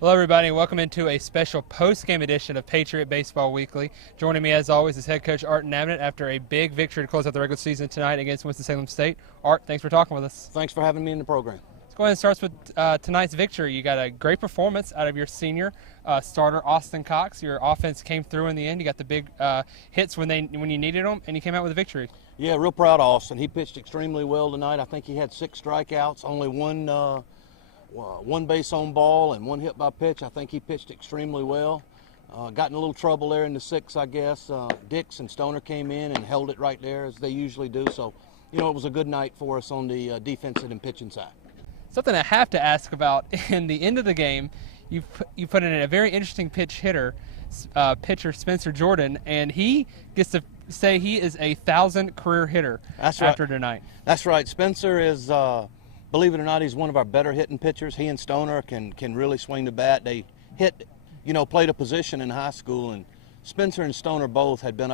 Hello, everybody, and welcome into a special post-game edition of Patriot Baseball Weekly. Joining me, as always, is head coach Art Inabinet after a big victory to close out the regular season tonight against Winston-Salem State. Art, thanks for talking with us. Thanks for having me in the program. Let's go ahead and start with tonight's victory. You got a great performance out of your senior starter, Austin Cox. Your offense came through in the end. You got the big hits when you needed them, and you came out with a victory. Yeah, real proud of Austin. He pitched extremely well tonight. I think he had 6 strikeouts, only one base on ball and 1 hit by pitch. I think he pitched extremely well. Got in a little trouble there in the 6th, I guess. Dix and Stoner came in and held it right there as they usually do. So, it was a good night for us on the defensive and pitching side. Something I have to ask about in the end of the game, you put in a very interesting pitcher, Spencer Jordan, and he gets to say he is a 1,000 career hitter after tonight. That's right. Spencer is, believe it or not, he's one of our better hitting pitchers. He and Stoner can really swing the bat. They played a position in high school, and Spencer and Stoner both had been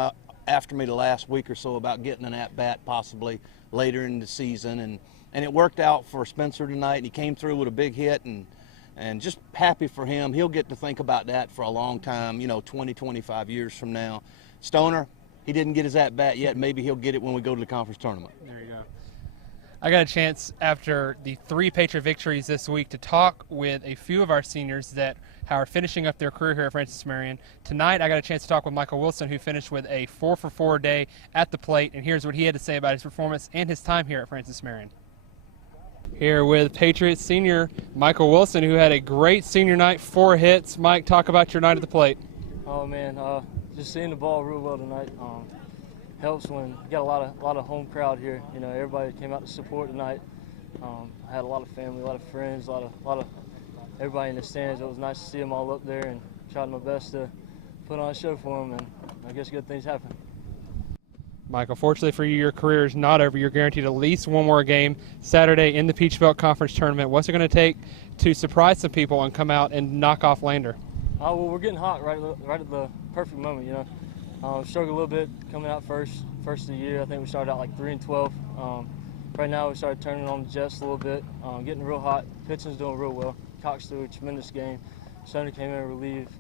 after me the last week or so about getting an at-bat possibly later in the season, and it worked out for Spencer tonight, and he came through with a big hit, and just happy for him. He'll get to think about that for a long time, 20, 25 years from now. Stoner, he didn't get his at-bat yet. Maybe he'll get it when we go to the conference tournament. There you go. I got a chance after the 3 Patriot victories this week to talk with a few of our seniors that are finishing up their career here at Francis Marion. Tonight I got a chance to talk with Michael Wilson, who finished with a 4-for-4 day at the plate, and here's what he had to say about his performance and his time here at Francis Marion. Here with Patriots senior Michael Wilson, who had a great senior night, 4 hits. Mike, talk about your night at the plate. Oh man, just seeing the ball real well tonight helps when you got a lot of home crowd here. Everybody came out to support tonight. I had a lot of family, a lot of friends, a lot of everybody in the stands. It was nice to see them all up there, and tried my best to put on a show for them, and I guess good things happen. Michael, fortunately for you, your career is not over. You're guaranteed at least one more game Saturday in the Peach Belt Conference Tournament. What's it going to take to surprise some people and come out and knock off Lander? Well, we're getting hot right at the perfect moment. Struggled a little bit coming out first of the year. I think we started out like 3-12. Right now we started turning on the jets a little bit, getting real hot. Pitching's doing real well. Cox threw a tremendous game. Sonny came in and relieved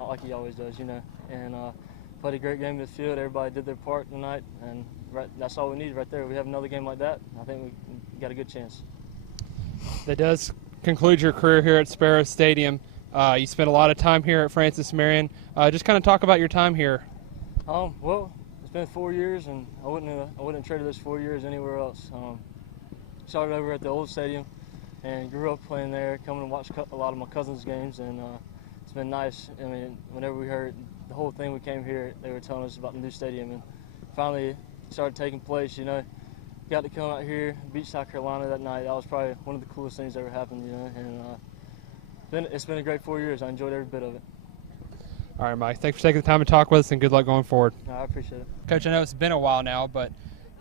like he always does, and played a great game in the field. Everybody did their part tonight, and that's all we need right there. We have another game like that, I think we got a good chance. That does conclude your career here at Sparrow Stadium. You spent a lot of time here at Francis Marion. Just kind of talk about your time here. Well, it's been 4 years, and I wouldn't have traded those 4 years anywhere else. Started over at the old stadium, and grew up playing there, coming and watch a lot of my cousins' games, and it's been nice. I mean, whenever we heard the whole thing, we came here, they were telling us about the new stadium, and finally it started taking place. Got to come out here, beat South Carolina that night. That was probably one of the coolest things that ever happened. And it's been a great 4 years. I enjoyed every bit of it. All right, Mike, thanks for taking the time to talk with us, and good luck going forward. I appreciate it. Coach, I know it's been a while now, but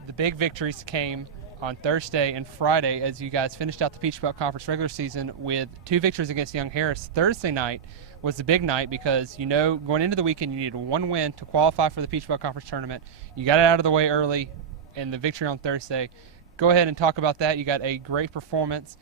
the big victories came on Thursday and Friday as you guys finished out the Peach Belt Conference regular season with 2 victories against Young Harris. Thursday night was the big night because, going into the weekend you needed 1 win to qualify for the Peach Belt Conference tournament. You got it out of the way early in the victory on Thursday. Go ahead and talk about that. You got a great performance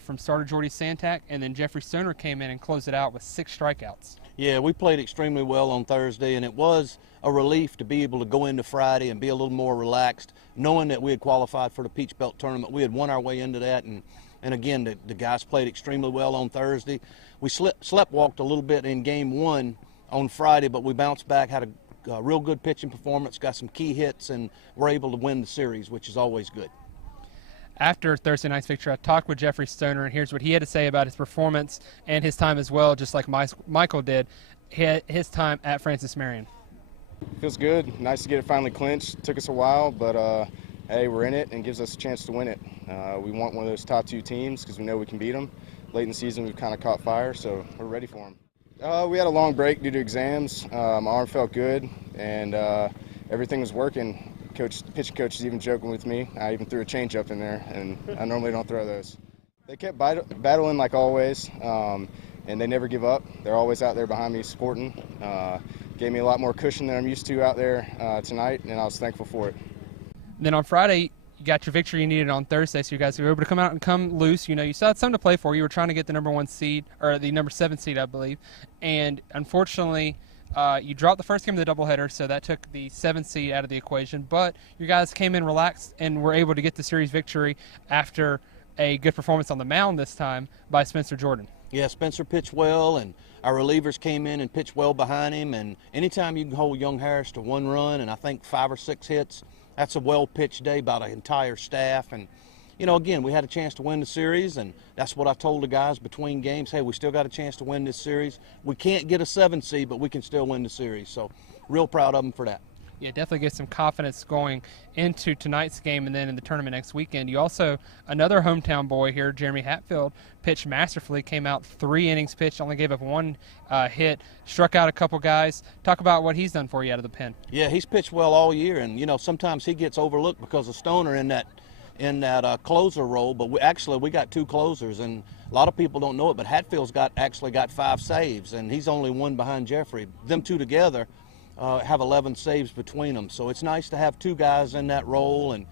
from starter Jordy Santak, and then Jeffrey Stoner came in and closed it out with 6 strikeouts. Yeah, we played extremely well on Thursday, and it was a relief to be able to go into Friday and be a little more relaxed, knowing that we had qualified for the Peach Belt tournament. We had won our way into that, and again, the guys played extremely well on Thursday. We slept-walked a little bit in Game 1 on Friday, but we bounced back, had a real good pitching performance, got some key hits, and were able to win the series, which is always good. After Thursday night's victory, I talked with Jeffrey Stoner, and here's what he had to say about his performance and his time as well, just like Michael did, his time at Francis Marion. Feels good. Nice to get it finally clinched. Took us a while, but hey, we're in it and gives us a chance to win it. We want one of those top 2 teams because we know we can beat them. Late in the season, we've kind of caught fire, so we're ready for them. We had a long break due to exams. My arm felt good, and everything was working. Pitching coach is even joking with me. I even threw a changeup in there, and I normally don't throw those. They kept battling like always, and they never give up. They're always out there behind me supporting. Gave me a lot more cushion than I'm used to out there tonight, and I was thankful for it. Then on Friday, you got your victory you needed on Thursday, so you guys were able to come out and come loose. You know, you still had something to play for. You were trying to get the number 1 seed, or the number 7 seed, I believe. And unfortunately, you dropped the first game of the doubleheader, so that took the 7th seed out of the equation. But you guys came in relaxed and were able to get the series victory after a good performance on the mound this time by Spencer Jordan. Yeah, Spencer pitched well, and our relievers came in and pitched well behind him. And anytime you can hold Young Harris to 1 run and I think 5 or 6 hits, that's a well-pitched day by the entire staff. And, you know, again, we had a chance to win the series, and that's what I told the guys between games. Hey, we still got a chance to win this series. We can't get a 7 seed, but we can still win the series. So real proud of them for that. Yeah, definitely get some confidence going into tonight's game and then in the tournament next weekend. You also, another hometown boy here, Jeremy Hatfield, pitched masterfully, came out 3 innings pitched, only gave up 1 hit, struck out a couple guys. Talk about what he's done for you out of the pen. Yeah, he's pitched well all year, and, you know, sometimes he gets overlooked because of Stoner in that closer role, but we got 2 closers, and a lot of people don't know it, but Hatfield's actually got 5 saves, and he's only 1 behind Jeffrey. Them 2 together have 11 saves between them. So it's nice to have 2 guys in that role, and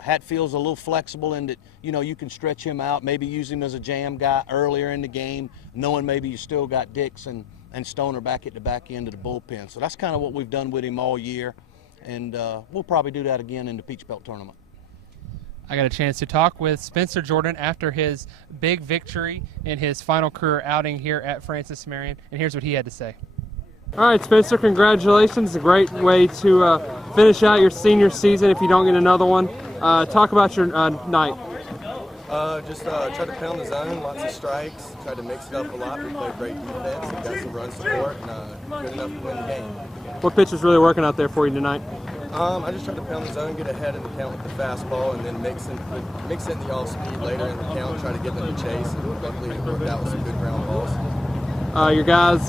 Hatfield's a little flexible in that, you know, you can stretch him out, maybe use him as a jam guy earlier in the game, knowing maybe you still got Dix and Stoner back at the back end of the bullpen. So that's kind of what we've done with him all year, and we'll probably do that again in the Peach Belt tournament. I got a chance to talk with Spencer Jordan after his big victory in his final career outing here at Francis Marion, and here's what he had to say. All right, Spencer, congratulations. A great way to finish out your senior season if you don't get another one. Talk about your night. Just tried to pound the zone, lots of strikes, tried to mix it up a lot. We played great defense and got some run support, and good enough to win the game. What pitch was really working out there for you tonight? I just tried to pound the zone, get ahead of the count with the fastball, and then mix in the off-speed later in the count, try to get them to chase, and luckily it worked out with some good ground balls. Your guys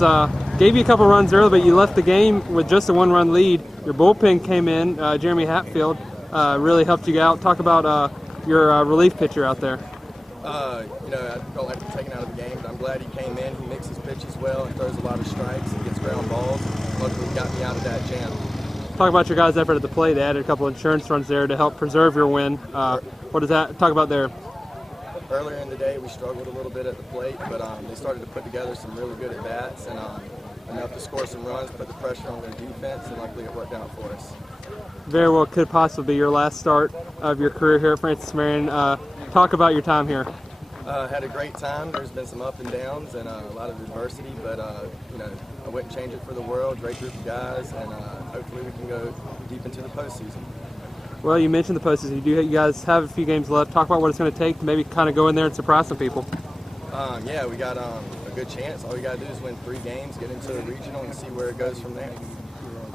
gave you a couple runs early, but you left the game with just a 1-run lead. Your bullpen came in, Jeremy Hatfield, really helped you out. Talk about your relief pitcher out there. You know, I felt like taken out of the game, but I'm glad he came in. He mixes pitches well and throws a lot of strikes and gets ground balls. Luckily, got me out of that jam. Talk about your guys' effort at the plate. They added a couple insurance runs there to help preserve your win. What does that talk about there? Earlier in the day, we struggled a little bit at the plate, but they started to put together some really good at-bats and enough to score some runs, put the pressure on their defense, and luckily it worked out for us. Very well could possibly be your last start of your career here at Francis Marion. Talk about your time here. Had a great time. There's been some up and downs and a lot of adversity, but you know, I wouldn't change it for the world. Great group of guys, and hopefully we can go deep into the postseason. Well, you mentioned the postseason. You guys have a few games left. Talk about what it's going to take to maybe kind of go in there and surprise some people. Yeah, we got a good chance. All we got to do is win 3 games, get into the regional, and see where it goes from there.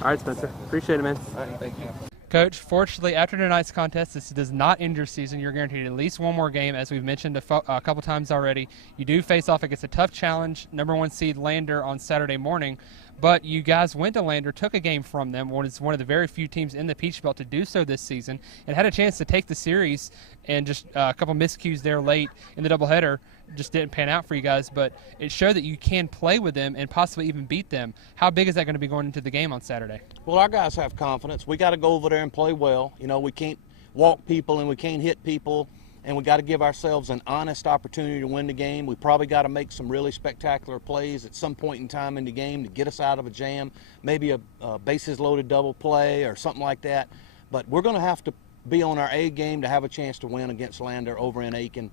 All right, Spencer. Appreciate it, man. All right, thank you. Coach, fortunately, after tonight's contest, this does not end your season. You're guaranteed at least 1 more game, as we've mentioned a couple times already. You do face off against a tough challenge, number 1 seed Lander on Saturday morning. But you guys went to Lander, took a game from them, was one of the very few teams in the Peach Belt to do so this season, and had a chance to take the series, and just a couple miscues there late in the doubleheader just didn't pan out for you guys. But it showed that you can play with them and possibly even beat them. How big is that going to be going into the game on Saturday? Well, our guys have confidence. We got to go over there and play well. You know, we can't walk people and we can't hit people, and we got to give ourselves an honest opportunity to win the game. We probably got to make some really spectacular plays at some point in time in the game to get us out of a jam, maybe a bases loaded double play or something like that. But we're going to have to be on our A game to have a chance to win against Lander over in Aiken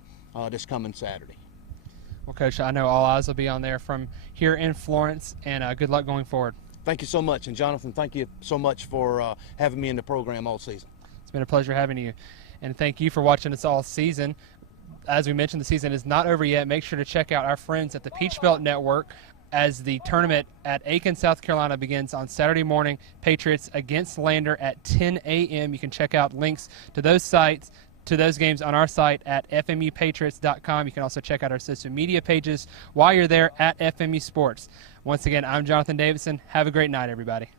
this coming Saturday. Well, Coach, I know all eyes will be on there from here in Florence, and good luck going forward. Thank you so much. And, Jonathan, thank you so much for having me in the program all season. It's been a pleasure having you. And thank you for watching us all season. As we mentioned, the season is not over yet. Make sure to check out our friends at the Peach Belt Network as the tournament at Aiken, South Carolina begins on Saturday morning. Patriots against Lander at 10 a.m. You can check out links to those sites, to those games on our site at FMUPatriots.com. You can also check out our social media pages while you're there at FMU Sports. Once again, I'm Jonathan Davidson. Have a great night, everybody.